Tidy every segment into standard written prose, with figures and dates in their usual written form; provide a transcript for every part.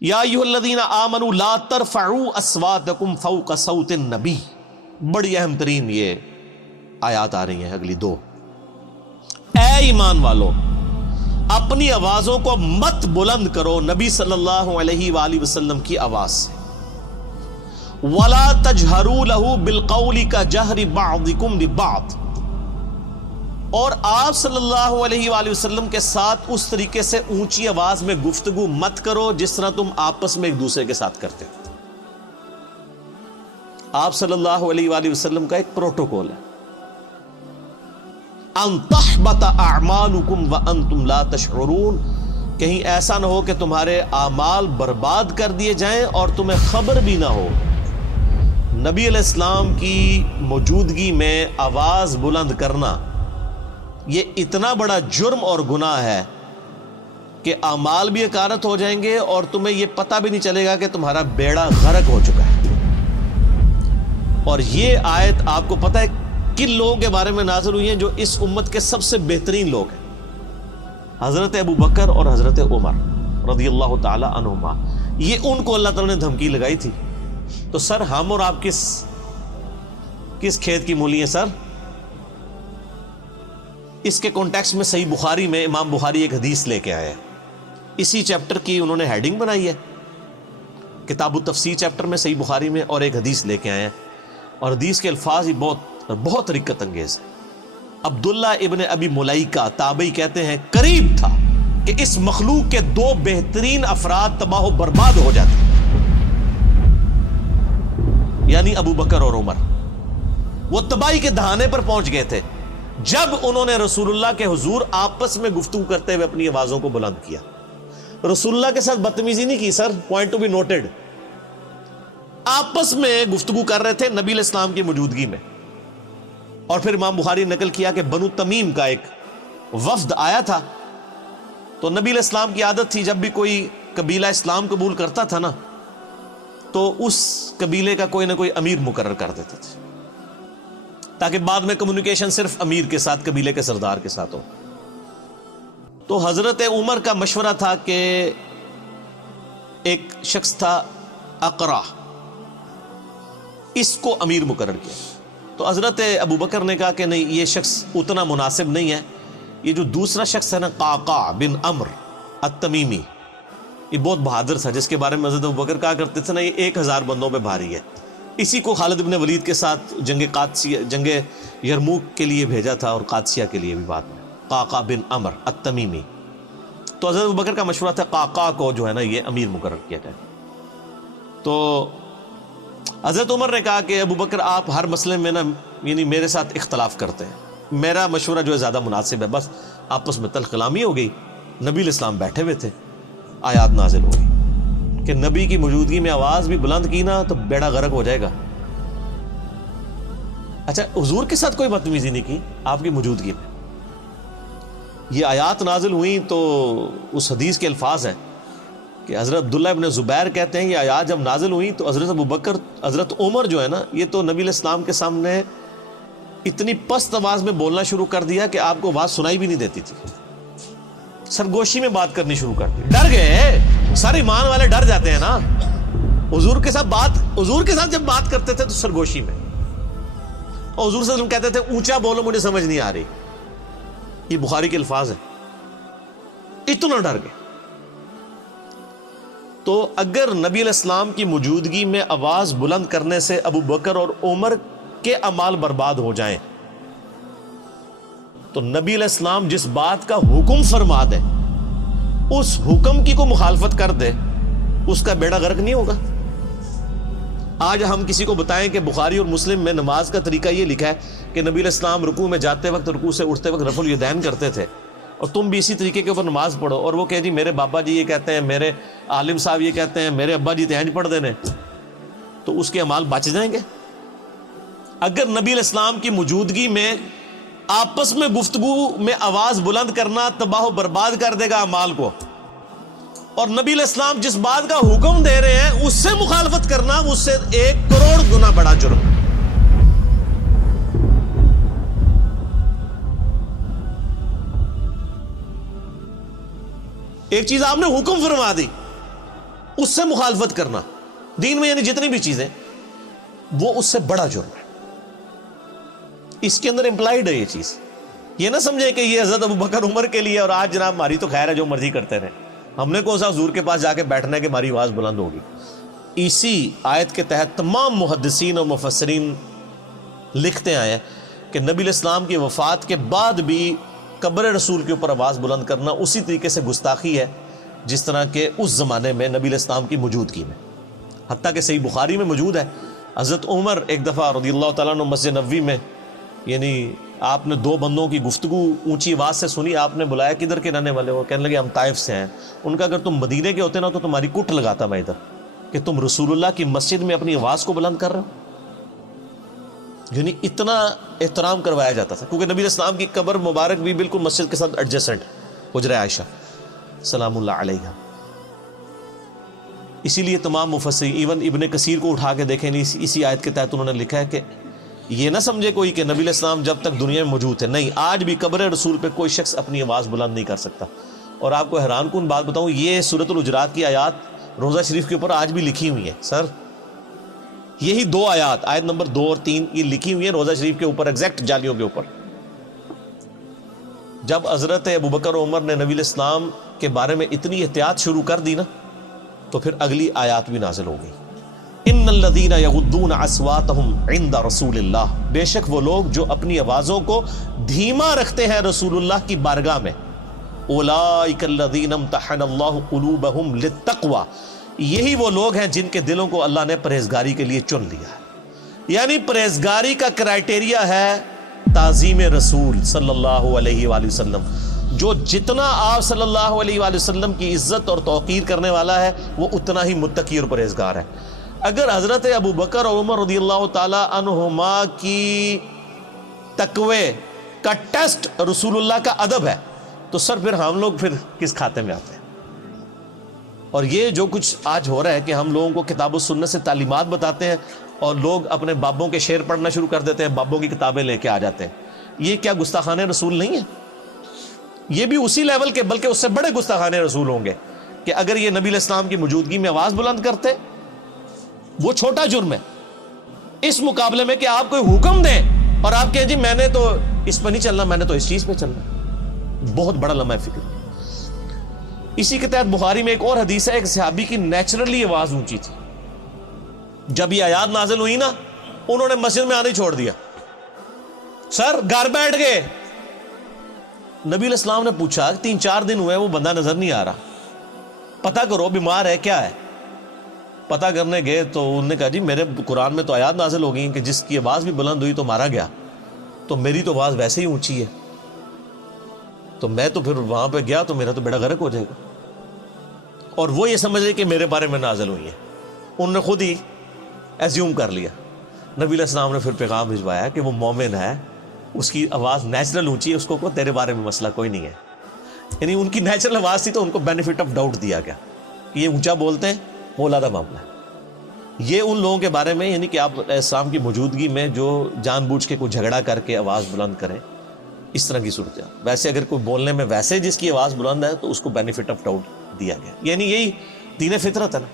یا ایھا الذین آمنوا لا ترفعوا اصواتکم فوق صوت النبی. بڑی اہم ترین یہ آیات آ رہی ہیں اگلی دو. اے ایمان والو، اپنی آوازوں کو مت بلند کرو نبی صلی اللہ علیہ وآلہ وسلم کی آواز سے. وَلَا تَجْهَرُوا لَهُ بِالْقَوْلِ كَجَهْرِ بَعْضِكُمْ لِبَعْضٍ، اور آپ صلی اللہ علیہ وآلہ وسلم کے ساتھ اس طریقے سے اونچی آواز میں گفتگو مت کرو جس طرح تم آپس میں ایک دوسرے کے ساتھ کرتے ہو. آپ صلی اللہ علیہ وآلہ وسلم کا ایک پروٹوکول ہے، ان تحبط اعمالکم وانتم لا تشعرون، کہیں ایسا نہ ہو کہ تمہارے اعمال برباد کر دیے جائیں اور تمہیں خبر بھی نہ ہو. نبی علیہ السلام کی موجودگی میں آواز بلند کرنا یہ اتنا بڑا جرم اور گناہ ہے کہ اعمال بھی اکارت ہو جائیں گے اور تمہیں یہ پتہ بھی نہیں چلے گا کہ تمہارا بیڑا غرق ہو چکا ہے. اور یہ آیت آپ کو پتہ ہے کن لوگوں کے بارے میں نازل ہوئی ہیں جو اس امت کے سب سے بہترین لوگ ہیں؟ حضرت ابو بکر اور حضرت عمر رضی اللہ تعالی عنہما. یہ ان کو اللہ تعالی نے دھمکی لگائی تھی. تو سر ہم اور آپ کس کھیت کی مولی ہیں سر؟ اس کے کانٹیکسٹ میں صحیح بخاری میں امام بخاری ایک حدیث لے کے آئے ہیں. اسی چیپٹر کی انہوں نے ہیڈنگ بنائی ہے، کتاب التفسیر چیپٹر میں صحیح بخاری میں، اور ایک حدیث لے کے آئے ہیں. اور حدیث کے الفاظ ہی بہت رقت انگیز ہے. عبداللہ ابن ابی ملیکہ تابعی کہتے ہیں قریب تھا کہ اس مخلوق کے دو بہترین افراد تباہ و برباد ہو جاتے، یعنی ابو بکر اور عمر. وہ تباہی کے دہانے پر پہنچ گئے تھے جب انہوں نے رسول اللہ کے حضور آپس میں گفتگو کرتے ہوئے اپنی آوازوں کو بلند کیا. رسول اللہ کے ساتھ بدتمیزی نہیں کی سر، پوائنٹ ٹو بی نوٹڈ. آپس میں گفتگو کر رہے تھے نبی علیہ السلام کی موجودگی میں. اور پھر امام بخاری نے نقل کیا کہ بنو تمیم کا ایک وفد آیا تھا، تو نبی علیہ السلام کی عادت تھی جب بھی کوئی قبیلہ اسلام قبول کرتا تھا نا تو اس قبیلے کا کوئی نہ کوئی امیر مقرر کر دیتے تھے تاکہ بعد میں کمیونیکیشن صرف امیر کے ساتھ، قبیلے کے سردار کے ساتھ ہو. تو حضرت عمر کا مشورہ تھا کہ ایک شخص تھا اقرا، اس کو امیر مقرر کیا. تو حضرت ابو بکر نے کہا کہ نہیں، یہ شخص اتنا مناسب نہیں ہے. یہ جو دوسرا شخص ہے نا، قعقاع بن عمرو التمیمی، یہ بہت بہادر تھا، جس کے بارے میں حضرت ابو بکر کہا کرتے تھے نا یہ 1000 بندوں پہ بھاری ہے. اسی کو خالد بن ولید کے ساتھ جنگ یرموک کے لیے بھیجا تھا، اور قادسیہ کے لیے بھی بعد میں. قعقاع بن عمرو التمیمی. تو حضرت ابو بکر کا مشورہ تھا قعقاع کو جو ہے نا یہ امیر مقرر کیا جائے. تو حضرت عمر نے کہا کہ ابو بکر آپ ہر مسئلے میں نا یعنی میرے ساتھ اختلاف کرتے ہیں، میرا مشورہ جو ہے زیادہ مناسب ہے. بس آپس میں تلخ کلامی ہو گئی. نبی علیہ السلام بیٹھے ہوئے تھے، آیات نازل ہو گئی کہ نبی کی موجودگی میں آواز بھی بلند کی نا تو بیڑا غرق ہو جائے گا. اچھا، حضور کے ساتھ کوئی بدتمیزی نہیں کی آپ کی موجودگی میں. یہ آیات نازل ہوئیں تو اس حدیث کے الفاظ ہیں کہ حضرت عبداللہ ابن زبیر کہتے ہیں یہ آیات جب نازل ہوئیں تو حضرت ابو بکر، حضرت عمر جو ہے نا، یہ تو نبی علیہ السلام کے سامنے اتنی پست آواز میں بولنا شروع کر دیا کہ آپ کو آواز سنائی بھی نہیں دیتی تھی. سرگوشی میں بات کرنی شروع کر دی. ڈر گئے سر، ایمان والے ڈر جاتے ہیں نا. حضور کے ساتھ جب بات کرتے تھے تو سرگوشی میں، اور حضور صلی اللہ علیہ وسلم کہتے تھے اونچا بولو مجھے سمجھ نہیں آ رہی. یہ بخاری کے الفاظ ہیں. اتنا ڈر گئے. تو اگر نبی علیہ السلام کی موجودگی میں آواز بلند کرنے سے ابو بکر اور عمر کے اعمال برباد ہو جائیں تو نبی علیہ السلام جس بات کا حکم فرما دے اس حکم کی کو مخالفت کر دے، اس کا بیڑا غرق نہیں ہوگا. آج ہم کسی کو بتائیں کہ بخاری اور مسلم میں نماز کا طریقہ یہ لکھا ہے کہ نبی علیہ السلام رکوع میں جاتے وقت، رکوع سے اٹھتے وقت رفع الیدین کرتے تھے، اور تم بھی اسی طریقے کے اوپر نماز پڑھو. اور وہ کہے جی میرے بابا جی یہ کہتے ہیں، میرے عالم صاحب یہ کہتے ہیں، میرے ابا جی تہنج پڑھ دینے، تو اس کے اعمال بچ جائیں گے. اگر نبی علیہ السلام کی موجودگی میں آپس میں گفتگو میں آواز بلند کرنا تباہ و برباد کر دے گا اعمال کو، اور نبی علیہ السلام جس بات کا حکم دے رہے ہیں اس سے مخالفت کرنا اس سے 1 کروڑ گنا بڑا جرم. ایک چیز آپ نے حکم فرما دی، اس سے مخالفت کرنا دین میں یعنی جتنی بھی چیزیں وہ اس سے بڑا جرم ہے. اس کے اندر امپلائڈ ہے یہ چیز. یہ نہ سمجھے کہ یہ حضرت ابوبکر عمر کے لیے اور آج جناب ہماری تو خیر ہے جو مرضی کرتے رہے, ہم نے کون سا حضور کے پاس جا کے بیٹھنا ہے کہ ہماری آواز بلند ہوگی. اسی آیت کے تحت تمام محدثین اور مفسرین لکھتے آئے ہیں کہ نبی علیہ السلام کی وفات کے بعد بھی قبر رسول کے اوپر آواز بلند کرنا اسی طریقے سے گستاخی ہے جس طرح کہ اس زمانے میں نبی علیہ السلام کی موجودگی میں. حتیٰ کہ صحیح بخاری میں موجود ہے, حضرت عمر ایک دفعہ رضی اللہ تعالیٰ عنہ مسجد نبوی میں, یعنی آپ نے دو بندوں کی گفتگو اونچی آواز سے سنی, آپ نے بلایا کدھر کے رہنے والے ہو؟ کہنے لگے ہم طائف سے ہیں. ان کا اگر تم مدینے کے ہوتے نا تو تمہاری کٹ لگاتا میں ادھر کہ تم رسول اللہ کی مسجد میں اپنی آواز کو بلند کر رہے ہو. یعنی اتنا احترام کروایا جاتا تھا کیونکہ نبی علیہ السلام کی قبر مبارک بھی بالکل مسجد کے ساتھ ایڈجسٹنٹ, حجرہ عائشہ سلام اللہ علیہا. اسی لیے تمام مفسرین ایون ابن کثیر کو اٹھا کے دیکھیں, اسی آیت کے تحت انہوں نے لکھا ہے کہ یہ نہ سمجھے کوئی کہ نبی علیہ السلام جب تک دنیا میں موجود ہے, نہیں, آج بھی قبر رسول پہ کوئی شخص اپنی آواز بلند نہیں کر سکتا. اور آپ کو حیران کن بات بتاؤں, یہ سورۃ الحجرات کی آیات روضہ شریف کے اوپر آج بھی لکھی ہوئی ہیں. سر یہی دو آیات, آیت نمبر 2 اور 3, یہ لکھی ہوئی ہیں روضہ شریف کے اوپر, ایگزیکٹ جالیوں کے اوپر. جب حضرت ابوبکر عمر نے نبی علیہ السلام کے بارے میں اتنی احتیاط شروع کر دی نا تو پھر اگلی آیات بھی نازل ہو گئی. ان الذین یغضون اصواتهم عند رسول اللہ, بے شک وہ لوگ جو اپنی آوازوں کو دھیما رکھتے ہیں رسول اللہ کی بارگاہ میں. اولئک الذین امتحن اللہ قلوبہم للتقوی, یہی وہ لوگ ہیں جن کے دلوں کو اللہ نے پرہیزگاری کے لیے چن لیا ہے. یعنی پرہیزگاری کا کرائٹیریا ہے تعظیم رسول صلی اللہ علیہ وآلہ وسلم. جو جتنا آپ صلی اللہ علیہ وآلہ وسلم کی عزت اور توقیر کرنے والا ہے وہ اتنا ہی متقی اور پرہیزگار ہے. اگر حضرت ابوبکر اور عمر رضی اللہ تعالی عنہما کی تقوی کا ٹیسٹ رسول اللہ کا ادب ہے تو سر پھر ہم لوگ پھر کس کھاتے میں آتے ہیں؟ اور یہ جو کچھ آج ہو رہا ہے کہ ہم لوگوں کو کتاب و سنت سے تعلیمات بتاتے ہیں اور لوگ اپنے بابوں کے شعر پڑھنا شروع کر دیتے ہیں, بابوں کی کتابیں لے کے آ جاتے ہیں. یہ کیا گستاخانہ رسول نہیں ہے؟ یہ بھی اسی لیول کے بلکہ اس سے بڑے گستاخانہ رسول ہوں گے کہ اگر یہ نبی علیہ السلام کی موجودگی میں آواز بلند کرتے, وہ چھوٹا جرم ہے اس مقابلے میں کہ آپ کوئی حکم دیں اور آپ کہیں جی میں نے تو اس پہ نہیں چلنا, میں نے تو اس چیز پہ چلنا. بہت بڑا لمحہ فکر. اسی کے تحت بخاری میں ایک اور حدیث ہے, ایک صحابی کی نیچرلی آواز اونچی تھی. جب یہ آیات نازل ہوئی نا انہوں نے مسجد میں آنا ہی چھوڑ دیا, سر گھر بیٹھ گئے. نبی علیہ السلام نے پوچھا 3-4 دن ہوئے وہ بندہ نظر نہیں آ رہا, پتہ کرو بیمار ہے کیا ہے. پتہ کرنے گئے تو انہوں نے کہا جی میرے قرآن میں تو آیات نازل ہو گئی کہ جس کی آواز بھی بلند ہوئی تو مارا گیا, تو میری تو آواز ویسے ہی اونچی ہے, تو میں تو پھر وہاں پہ گیا تو میرا تو بیڑا غرق ہو جائے گا. اور وہ یہ سمجھ رہے کہ میرے بارے میں نازل ہوئی ہے, انہوں نے خود ہی ایزیوم کر لیا. نبی علیہ السلام نے پھر پیغام بھجوایا کہ وہ مومن ہے, اس کی آواز نیچرل اونچی ہے, اس کو تیرے بارے میں مسئلہ کوئی نہیں ہے. یعنی ان کی نیچرل آواز تھی تو ان کو بینیفٹ آف ڈاؤٹ دیا گیا کہ یہ اونچا بولتے ہیں, وہ علیحدہ معاملہ ہے. یہ ان لوگوں کے بارے میں یعنی کہ آپ اسلام کی موجودگی میں جو جان بوجھ کے کوئی جھگڑا کر کے آواز بلند کریں, اس طرح کی صورت ہے. ویسے اگر کوئی بولنے میں ویسے جس کی آواز بلند ہے تو اس کو بینیفٹ آف ڈاؤٹ دیا گیا, یعنی یہی دین فطرت ہے نا.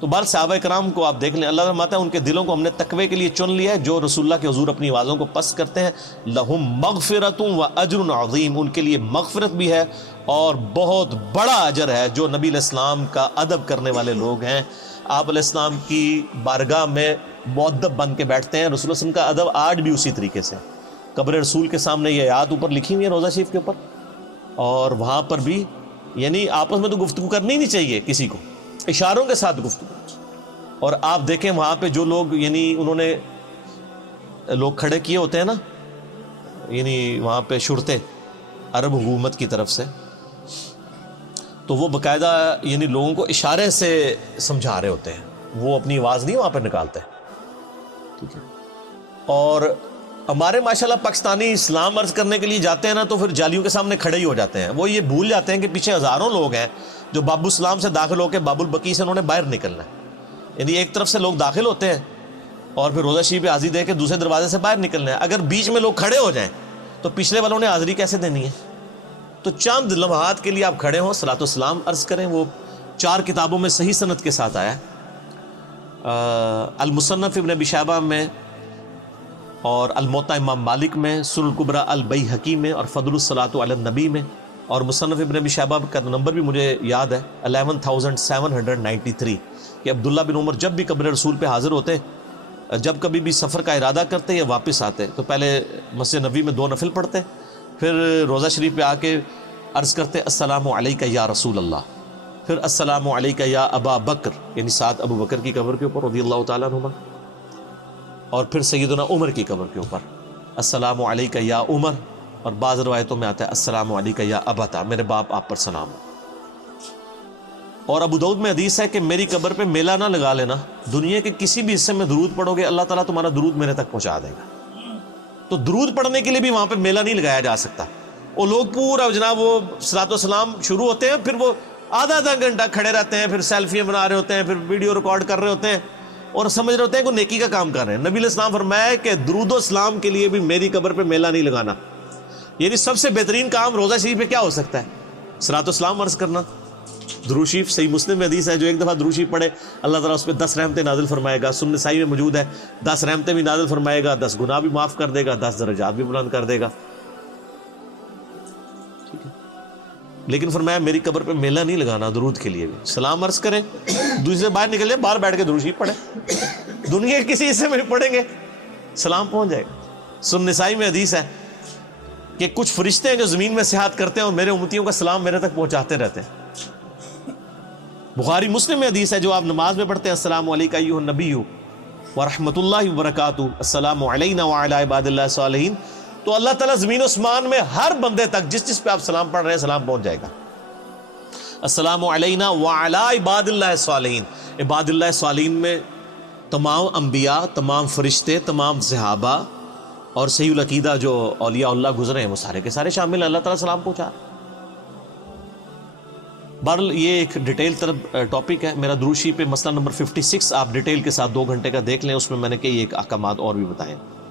تو بہر صحابہ کرام کو آپ دیکھ لیں, اللہ فرماتا ہے ان کے دلوں کو ہم نے تقوی کے لیے چن لیا ہے. جو رسول اللہ کے حضور اپنی آوازوں کو پست کرتے ہیں, لہم مغفرۃ و اجر عظیم, ان کے لیے مغفرت بھی ہے اور بہت بڑا اجر ہے. جو نبی علیہ السلام کا ادب کرنے والے لوگ ہیں, آپ علیہ السلام کی بارگاہ میں مؤدب بن کے بیٹھتے ہیں. رسول اللہ علیہ وسلم کا ادب آج بھی اسی طریقے سے. قبر رسول کے سامنے یہ آیات اوپر لکھی ہوئی ہے روضہ شریف کے اوپر, اور وہاں پر بھی یعنی آپس میں تو گفتگو کرنی نہیں چاہیے کسی کو, اشاروں کے ساتھ گفتگو. اور آپ دیکھیں وہاں پہ جو لوگ یعنی انہوں نے لوگ کھڑے کیے ہوتے ہیں نا, یعنی وہاں پہ شرطے عرب حکومت کی طرف سے, تو وہ باقاعدہ یعنی لوگوں کو اشارے سے سمجھا رہے ہوتے ہیں, وہ اپنی آواز نہیں وہاں پہ نکالتے. ٹھیک ہے. اور ہمارے ماشاءاللہ پاکستانی اسلام عرض کرنے کے لیے جاتے ہیں نا تو پھر جالیوں کے سامنے کھڑے ہی ہو جاتے ہیں. وہ یہ بھول جاتے ہیں کہ پیچھے ہزاروں لوگ ہیں جو باب السلام سے داخل ہو کے باب البقیع سے انہوں نے باہر نکلنا ہے. یعنی ایک طرف سے لوگ داخل ہوتے ہیں اور پھر روضہ شریف پہ حاضری دے کے دوسرے دروازے سے باہر نکلنا ہے. اگر بیچ میں لوگ کھڑے ہو جائیں تو پچھلے والوں نے حاضری کیسے دینی ہے؟ تو چند لمحات کے لیے آپ کھڑے ہوں, صلاۃ و سلام عرض کریں, وہ 4 کتابوں میں صحیح سند کے ساتھ آیا ہے، المصنف ابن ابی شیبہ میں، اور الموطا امام مالک میں، سنن الکبریٰ البیہقی میں، اور فضل الصلاۃ علی النبی میں، اور مصنف ابن ابی شیبہ کا نمبر بھی مجھے یاد ہے 11793 کہ عبداللہ بن عمر جب بھی قبر رسول پہ حاضر ہوتے، جب کبھی بھی سفر کا ارادہ کرتے یا واپس آتے تو پہلے مسجد نبوی میں 2 نفل پڑھتے، پھر روضہ شریف پہ آ کے عرض کرتے السلام علیکہ یا رسول اللہ، پھر السلام علیکہ یا ابا بکر، یعنی ساتھ ابو بکر کی قبر کے اوپر رضی اللہ تعالیٰ عنہما، اور پھر سیدنا عمر کی قبر کے اوپر السلام علیکہ یا عمر، اور بعض روایتوں میں آتا ہے السلام علیکہ یا ابتا، میرے باپ آپ پر سلام ہو۔ اور ابو داؤد میں حدیث ہے کہ میری قبر پہ میلہ نہ لگا لینا، دنیا کے کسی بھی حصے میں درود پڑھو گے اللہ تعالیٰ تمہارا درود میرے تک پہنچا دے گا۔ تو درود پڑھنے کے لیے بھی وہاں پہ میلہ نہیں لگایا جا سکتا، وہ لوگ پورا جناب وہ صلاۃ و سلام شروع ہوتے ہیں، پھر وہ آدھا گھنٹہ کھڑے رہتے ہیں، پھر سیلفیاں بنا رہے ہوتے ہیں، پھر ویڈیو ریکارڈ کر رہے ہوتے ہیں، اور سمجھ رہے ہوتے ہیں کہ نیکی کا کام کر رہے ہیں۔ نبی علیہ السلام فرمایا کہ درود و سلام کے لیے بھی میری قبر پہ میلہ نہیں لگانا، یعنی سب سے بہترین کام روضہ شریف پہ کیا ہو سکتا ہے؟ صلاۃ و سلام عرض کرنا۔ درود شریف صحیح مسلم میں حدیث ہے جو ایک دفعہ درود شریف پڑھے اللہ تعالیٰ اس پہ 10 رحمتیں نازل فرمائے گا، سنن نسائی میں موجود ہے، 10 رحمتیں بھی نازل فرمائے گا، 10 گناہ بھی معاف کر دے گا، 10 درجات بھی بلند کر دے گا۔ لیکن فرمایا میری قبر پہ میلہ نہیں لگانا، درود کے لیے بھی سلام عرض کریں، دوسرے باہر نکل جائے، باہر بیٹھ کے درود شریف پڑھیں، دنیا کے کسی حصے میں نہیں پڑھیں گے سلام پہنچ جائے گا۔ سنن نسائی میں حدیث ہے کہ کچھ فرشتے ہیں جو زمین میں سیاحت کرتے ہیں اور میرے امتیوں کا سلام میرے تک پہنچاتے رہتے ہیں۔ بخاری مسلم میں حدیث ہے جو آپ نماز میں پڑھتے ہیں السلام علیکم ایھا النبی ورحمۃ اللہ وبرکاتہ، السلام علینا وعلی عباد اللہ الصالحین، تو اللہ تعالیٰ زمین و اسمان میں ہر بندے تک جس پہ آپ سلام پڑھ رہے ہیں سلام پہنچ جائے گا۔ السلام علینا وعلی عباد اللہ الصالحین، عباد اللہ الصالحین میں تمام انبیاء، تمام فرشتے، تمام صحابہ اور صحیح العقیدہ جو اولیاء اللہ گزرے ہیں وہ سارے کے سارے شامل ہیں، اللہ تعالیٰ سلام پہنچا۔ بہرحال یہ ایک ڈیٹیل طرف ٹاپک ہے میرا درود شریف پہ مسئلہ نمبر 56 آپ ڈیٹیل کے ساتھ 2 گھنٹے کا دیکھ لیں، اس میں میں نے کئی ایک احکامات اور بھی بتائے ہیں۔